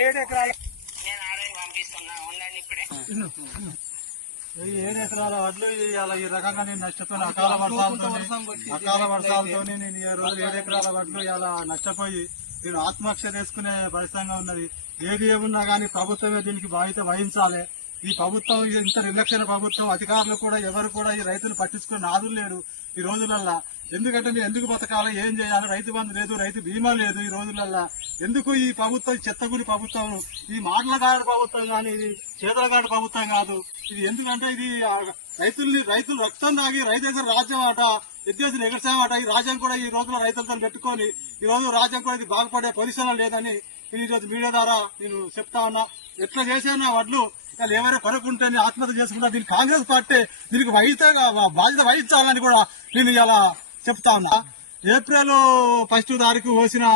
7 ఎకరాల ఈ 7 ఎకరాల వడ్లు ఇలా ఈ రకంగా నేను నష్టపోయిన అకాల వర్షాలతో నేను ఈ రోజు 7 ఎకరాల వడ్లు ఇలా నష్టపోయి నేను ఆత్మహత్య చేసుకునే పరిస్థితిగా ఉన్నది. ఏది ఏమున్నా కానీ ప్రభుత్వమే దీనికి బాధ్యత వహించాలి. ఈ ప్రభుత్వం ఇంత నిర్లక్ష్య ప్రభుత్వం, అధికారులు కూడా ఎవరు కూడా ఈ రైతులు పట్టించుకునే నాదులు లేడు ఈ రోజులల్లా. ఎందుకంటే మీరు ఎందుకు బతకాలి, ఏం చేయాలి, రైతు బంధు లేదు, రైతు బీమా లేదు ఈ రోజులల్లా. ఎందుకు ఈ ప్రభుత్వం చెత్తగుడి ప్రభుత్వం, ఈ మాటలగాడి ప్రభుత్వం కానీ ఇది చేతలగాడి ప్రభుత్వం కాదు. ఇది ఎందుకంటే ఇది రైతులు రక్తం తాగి రైతు దగ్గర రాజ్యం ఆట ఎద్దేశం ఎగర్చామట. ఈ రాజ్యం కూడా ఈ రోజులో రైతులతో పెట్టుకొని ఈ రోజు రాజ్యం కూడా ఇది బాగుపడే పొజిషన్ లేదని ఈ రోజు మీడియా ద్వారా నేను చెప్తా ఉన్నా. ఎట్లా చేసినా వడ్లు వాళ్ళు ఏమైనా కొనుక్కుంటే ఆత్మహత్య చేసుకుంటా. దీనికి కాంగ్రెస్ పార్టీ దీనికి బాధ్యత వహించాలని కూడా నేను ఇలా చెప్తా ఉన్నా. ఏప్రిల్ 1వ తారీఖు పోసిన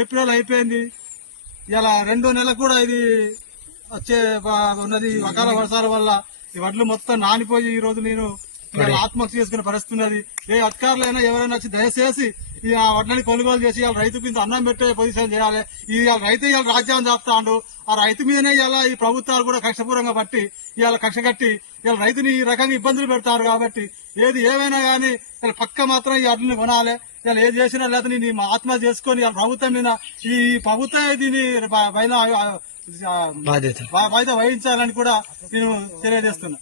ఏప్రిల్ అయిపోయింది. ఇలా 2 నెలలకు కూడా ఇది వచ్చే ఉన్నది. అకాల వర్షాల వల్ల ఈ వడ్లు మొత్తం నానిపోయి ఈ రోజు నేను ఆత్మహత్య చేసుకునే పరిస్థితి ఉన్నది. ఏ అధికారులైనా ఎవరైనా వచ్చి దయచేసి ఈ వడ్లని కొనుగోలు చేసి ఇవాళ రైతుకు ఇంత అన్నం పెట్టే పొజిషన్ చేయాలి. ఇవాళ రైతు ఇవాళ రాజ్యాన్ని చేస్తాడు. ఆ రైతు మీదనే ఇలా ఈ ప్రభుత్వాలు కూడా కక్షపూర్వంగా బట్టి ఇవాళ కక్ష కట్టి ఇవాళ రైతుని ఈ రకంగా ఇబ్బందులు పెడతారు. కాబట్టి ఏది ఏమైనా కానీ పక్క మాత్రం ఈ వడ్లని కొనాలి. ఇలా ఏది చేసినా లేదా నేను ఆత్మహత్య చేసుకొని ప్రభుత్వం మీద ఈ ప్రభుత్వం దీని పైన బాధ్యత వహించాలని కూడా నేను తెలియజేస్తున్నా.